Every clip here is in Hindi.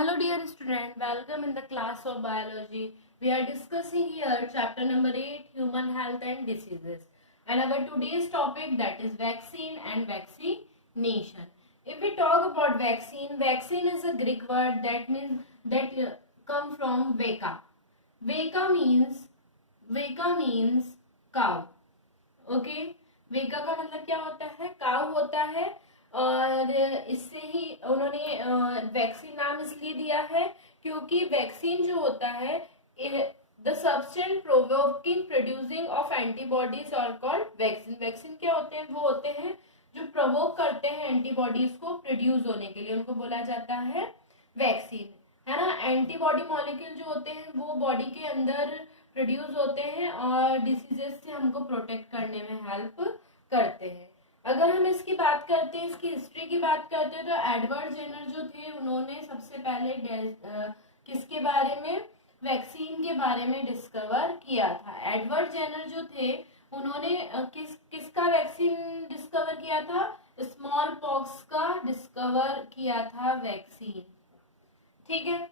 Hello dear student, welcome in the class of biology. We are discussing here chapter number 8, human health and diseases. And our today's topic, that is vaccine and vaccination. If we talk about vaccine, vaccine is a Greek word that means come from veka. Veka means cow. Okay, वेका का मतलब क्या होता है? काउ होता है। और इससे ही उन्होंने वैक्सीन नाम इसलिए दिया है क्योंकि वैक्सीन जो होता है the substance provoking producing of antibodies और कॉल्ड वैक्सीन। वैक्सीन क्या होते हैं? वो होते हैं जो प्रोवोक करते हैं एंटीबॉडीज को प्रोड्यूस होने के लिए, उनको बोला जाता है वैक्सीन, है ना। एंटीबॉडी मॉलिक्यूल जो होते हैं वो बॉडी के अंदर प्रोड्यूस होते हैं और डिसीजेस से हमको प्रोटेक्ट करने में हेल्प करते हैं। अगर हम इसकी बात करते हैं, इसकी हिस्ट्री की बात करते हैं, तो एडवर्ड जेनर जो थे उन्होंने सबसे पहले किसके बारे में? वैक्सीन के बारे में डिस्कवर किया था। एडवर्ड जेनर जो थे उन्होंने किसका वैक्सीन डिस्कवर किया था? स्मॉल पॉक्स का डिस्कवर किया था वैक्सीन, ठीक है।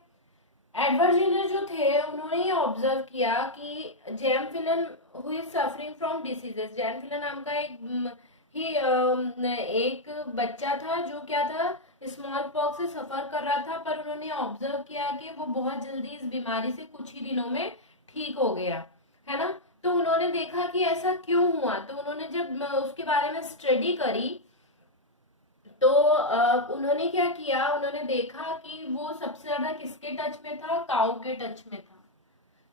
एडवर्ड जेनर जो थे उन्होंने ये ऑब्जर्व किया कि जैमफिलन who is suffering from diseases, जैमफिलन नाम का एक बच्चा था जो क्या था? स्मॉल पॉक्स से सफर कर रहा था, पर उन्होंने ऑब्जर्व किया कि वो बहुत जल्दी इस बीमारी से कुछ ही दिनों में ठीक हो गया, है ना। तो उन्होंने देखा कि ऐसा क्यों हुआ, तो उन्होंने जब उसके बारे में स्टडी करी तो उन्होंने क्या किया, उन्होंने देखा कि वो सबसे ज्यादा किसके टच में था? काऊ के टच में था,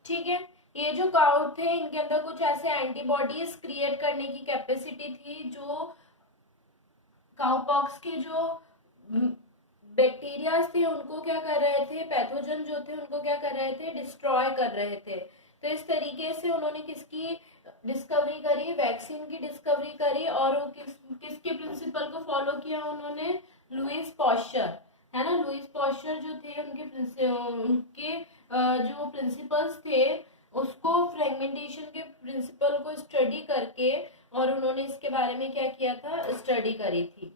ठीक है। ये जो काऊ थे इनके अंदर कुछ ऐसे एंटीबॉडीज क्रिएट करने की कैपेसिटी थी जो काउपॉक्स के जो बैक्टीरिया थे उनको क्या कर रहे थे? पैथोजन जो थे उनको क्या कर रहे थे? डिस्ट्रॉय कर रहे थे। तो इस तरीके से उन्होंने किसकी डिस्कवरी करी? वैक्सीन की डिस्कवरी करी। और वो किसके प्रिंसिपल को फॉलो किया उन्होंने? लुईस पॉस्चर, है ना। लुईस पॉस्चर जो थे उनके जो प्रिंसिपल्स थे उसको, फ्रेगमेंटेशन के प्रिंसिपल को स्टडी करके, और उन्होंने इसके बारे में क्या किया था? स्टडी करी थी।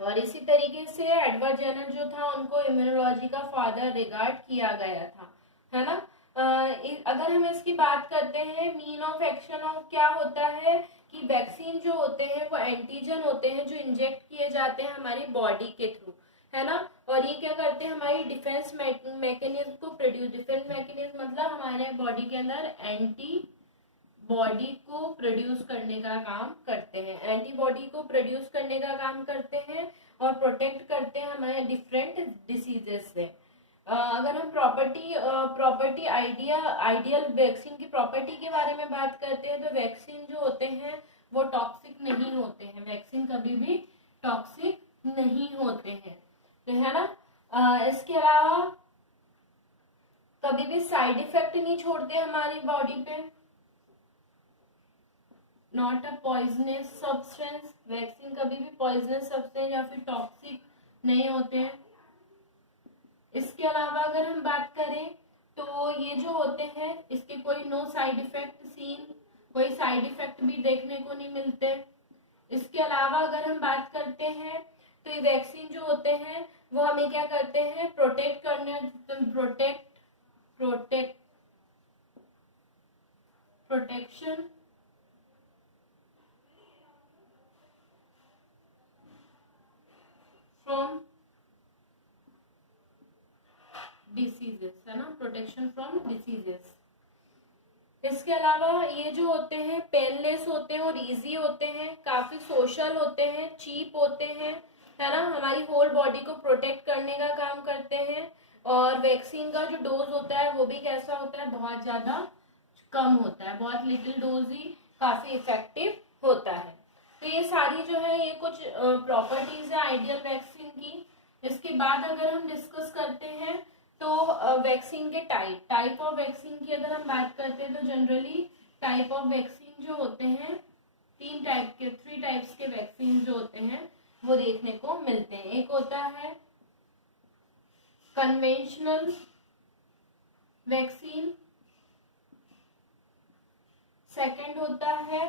और इसी तरीके से एडवर्ड जेनर जो था उनको इम्यूनोलॉजी का फादर रिगार्ड किया गया था, है ना। अगर हम इसकी बात करते हैं, मीन ऑफ एक्शन ऑफ क्या होता है कि वैक्सीन जो होते हैं वो एंटीजन होते हैं जो इंजेक्ट किए जाते हैं हमारी बॉडी के थ्रू, है ना। और ये क्या करते हैं? हमारी डिफेंस मैकेनिज्म को प्रोड्यूस, डिफेंस मैकेनिज्म मतलब हमारे बॉडी के अंदर एंटी बॉडी को प्रोड्यूस करने का काम करते हैं, एंटीबॉडी को प्रोड्यूस करने का काम करते हैं और प्रोटेक्ट करते हैं हमारे डिफरेंट डिसीजेस से। अगर हम प्रॉपर्टी आइडियल वैक्सीन की प्रॉपर्टी के बारे में बात करते हैं तो वैक्सीन जो होते हैं वो टॉक्सिक नहीं होते हैं, वैक्सीन कभी भी टॉक्सिक नहीं होते हैं, तो है ना। इसके अलावा कभी भी साइड इफेक्ट नहीं छोड़ते हमारी बॉडी पे। Not a poisonous substance, vaccine कभी भी पॉइजनस सब्सटेंस या फिर टॉक्सिक नहीं होते हैं। इसके अलावा अगर हम बात करें तो ये जो होते हैं इसके कोई नो साइड इफेक्ट सीन, कोई साइड इफेक्ट भी देखने को नहीं मिलते। इसके अलावा अगर हम बात करते हैं तो ये वैक्सीन जो होते हैं वो हमें क्या करते हैं? प्रोटेक्ट करने, प्रोटेक्शन फ्रॉम डिसीजेस, है ना, प्रोटेक्शन फ्रॉम डिसीजेस। इसके अलावा ये जो होते हैं पेनलेस होते हैं और इजी होते हैं, काफी सोशल होते हैं, चीप होते हैं, है ना, हमारी होल बॉडी को प्रोटेक्ट करने का काम करते हैं। और वैक्सीन का जो डोज होता है वो भी कैसा होता है? बहुत ज्यादा कम होता है, बहुत लिटिल डोज ही काफी इफेक्टिव होता है। तो ये सारी जो है ये कुछ प्रॉपर्टीज है आइडियल वैक्सीन की। इसके बाद अगर हम डिस्कस करते हैं तो वैक्सीन के टाइप ऑफ वैक्सीन की अगर हम बात करते हैं तो जनरली टाइप ऑफ वैक्सीन जो होते हैं थ्री टाइप्स के वैक्सीन जो होते हैं वो देखने को मिलते हैं। एक होता है कन्वेंशनल वैक्सीन, सेकंड होता है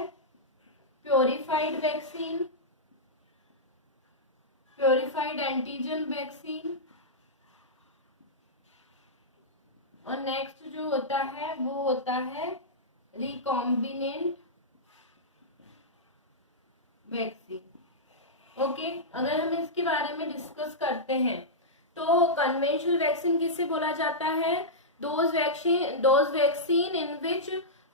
purified vaccine, purified antigen vaccine, और नेक्स्ट जो होता है वो होता है रिकॉम्बिनेंट वैक्सीन। ओके, अगर हम इसके बारे में डिस्कस करते हैं तो कन्वेंशनल वैक्सीन किसे बोला जाता है? Those vaccine in which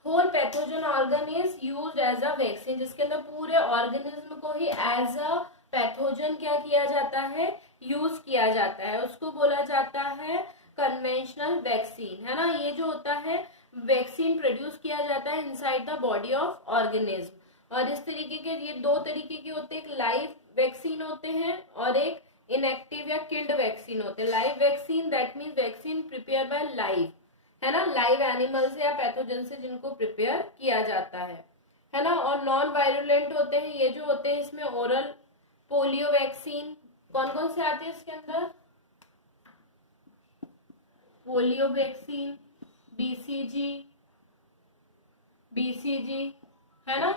whole pathogen organ is used as a vaccine, जिसके अंदर पूरे ऑर्गेनिज्म को ही एज अ पैथोजन क्या किया जाता है, यूज किया जाता है, उसको बोला जाता है कन्वेंशनल वैक्सीन, है ना। ये जो होता है वैक्सीन प्रोड्यूस किया जाता है inside the body of organism, और इस तरीके के ये दो तरीके के होते हैं, एक लाइव वैक्सीन होते हैं और एक इनएक्टिव या किल्ड वैक्सीन होते हैं। Live vaccine that means vaccine prepare by live, है ना, लाइव एनिमल्स या पैथोजन से जिनको प्रिपेयर किया जाता है ना। और नॉन वायरुलेंट होते हैं ये जो होते हैं, इसमें ओरल पोलियो वैक्सीन, कौन कौन से आते हैं इसके अंदर? पोलियो वैक्सीन, बीसीजी, है ना।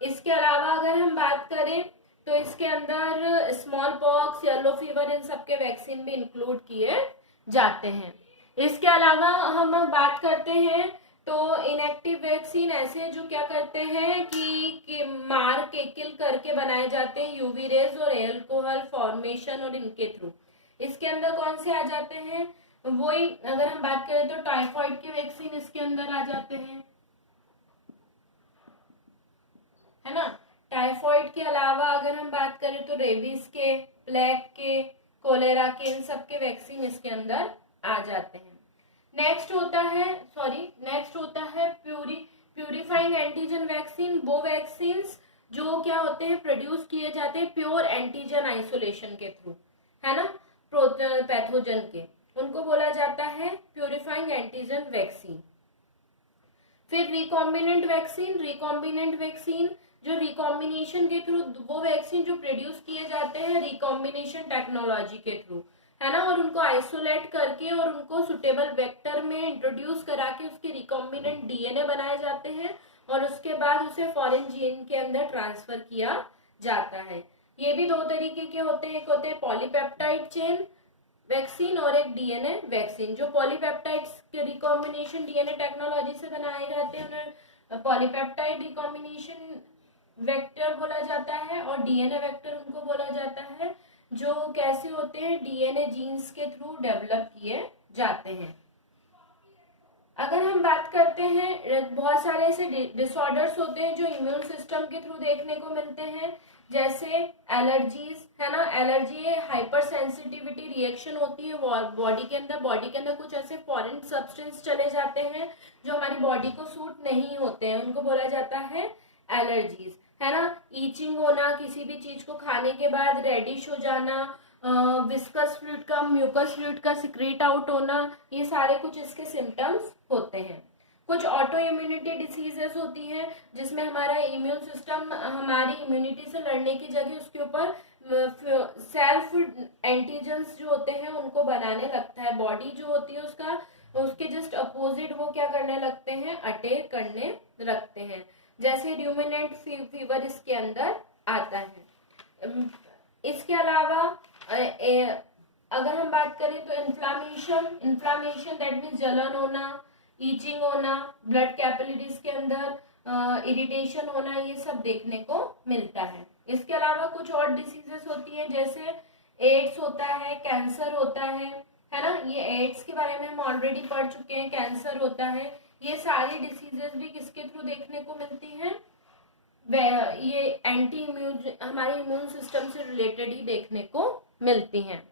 इसके अलावा अगर हम बात करें तो इसके अंदर स्मॉल पॉक्स, येलो फीवर, इन सब के वैक्सीन भी इंक्लूड किए जाते हैं। इसके अलावा हम बात करते हैं तो इनएक्टिव वैक्सीन ऐसे जो क्या करते हैं कि मार के किल करके बनाए जाते हैं यूवी रेज और एल्कोहल फॉर्मेशन और इनके थ्रू। इसके अंदर कौन से आ जाते हैं? वही अगर हम बात करें तो टाइफाइड के वैक्सीन इसके अंदर आ जाते हैं, है ना। टाइफाइड के अलावा अगर हम बात करें तो रेबीज के, प्लेग के, कोलेरा के, इन सब के वैक्सीन इसके अंदर आ जाते हैं। नेक्स्ट होता है प्यूरिफाइंग एंटीजन वैक्सीन, वो वैक्सीन जो क्या होते हैं प्रोड्यूस किए जाते हैं प्योर एंटीजन आइसोलेशन के थ्रू, है ना, पैथोजन के, उनको बोला जाता है प्यूरिफाइंग एंटीजन वैक्सीन। फिर रिकॉम्बिनेंट वैक्सीन जो रिकॉम्बिनेशन के थ्रू, वो वैक्सीन जो प्रोड्यूस किए जाते हैं रिकॉम्बिनेशन टेक्नोलॉजी के थ्रू, है ना, और उनको आइसोलेट करके और उनको सुटेबल वेक्टर में इंट्रोड्यूस करा के उसके रिकॉम्बिनेंट डीएनए बनाए जाते हैं और उसके बाद उसे फॉरेन जीन के अंदर ट्रांसफर किया जाता है। ये भी दो तरीके के होते हैं, एक होते हैं पॉलीपेप्टाइड चेन वैक्सीन और एक डीएनए वैक्सीन। जो पॉलीपेप्टाइड्स के रिकॉम्बिनेशन डीएनए टेक्नोलॉजी से बनाए जाते हैं उन्हें पॉलीपेप्टाइड रिकॉम्बिनेशन वेक्टर बोला जाता है और डीएनए वेक्टर उनको बोला जाता है जो कैसे होते हैं, डीएनए जीन्स के थ्रू डेवलप किए जाते हैं। अगर हम बात करते हैं, बहुत सारे ऐसे डिसऑर्डर्स होते हैं जो इम्यून सिस्टम के थ्रू देखने को मिलते हैं, जैसे एलर्जीज, है ना। एलर्जी हाइपर सेंसिटिविटी रिएक्शन होती है बॉडी के अंदर कुछ ऐसे फॉरेन सब्सटेंस चले जाते हैं जो हमारी बॉडी को सूट नहीं होते हैं, उनको बोला जाता है एलर्जीज, है ना। ईचिंग होना, किसी भी चीज को खाने के बाद रेडिश हो जाना, विस्कस फ्लूइड का, म्यूकस फ्लूइड का सिक्रीट आउट होना, ये सारे कुछ इसके सिम्टम्स होते हैं। कुछ ऑटो इम्यूनिटी डिसीजेस होती हैं जिसमें हमारा इम्यून सिस्टम हमारी इम्यूनिटी से लड़ने की जगह उसके ऊपर सेल्फ एंटीजेंस जो होते हैं उनको बनाने लगता है। बॉडी जो होती है उसके जस्ट अपोजिट वो क्या करने लगते हैं, अटैक करने लगते हैं, जैसे र्यूमिनेंट फीवर इसके अंदर आता है। इसके अलावा अगर हम बात करें तो इन्फ्लामेशन दैट मीन्स जलन होना, ईचिंग होना, ब्लड कैपिलरीज के अंदर इरिटेशन होना, ये सब देखने को मिलता है। इसके अलावा कुछ और डिसीजेस होती हैं जैसे एड्स होता है, कैंसर होता है ना। ये एड्स के बारे में हम ऑलरेडी पढ़ चुके हैं, कैंसर होता है। ये सारी डिसीजेस भी किसके थ्रू देखने को मिलती हैं, ये एंटी इम्यून, हमारे इम्यून सिस्टम से रिलेटेड ही देखने को मिलती हैं।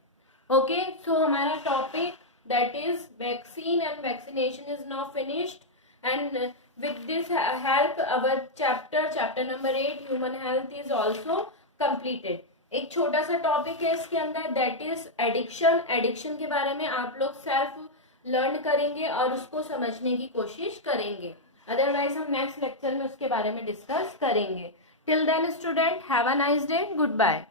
ओके, सो हमारा topic that is vaccine and vaccination is now finished, and with this help our chapter number 8 human health is also completed। एक छोटा सा टॉपिक है इसके अंदर that is एडिक्शन के बारे में आप लोग सेल्फ लर्न करेंगे और उसको समझने की कोशिश करेंगे, अदरवाइज हम नेक्स्ट लेक्चर में उसके बारे में डिस्कस करेंगे। Till then student, have a nice day, good bye.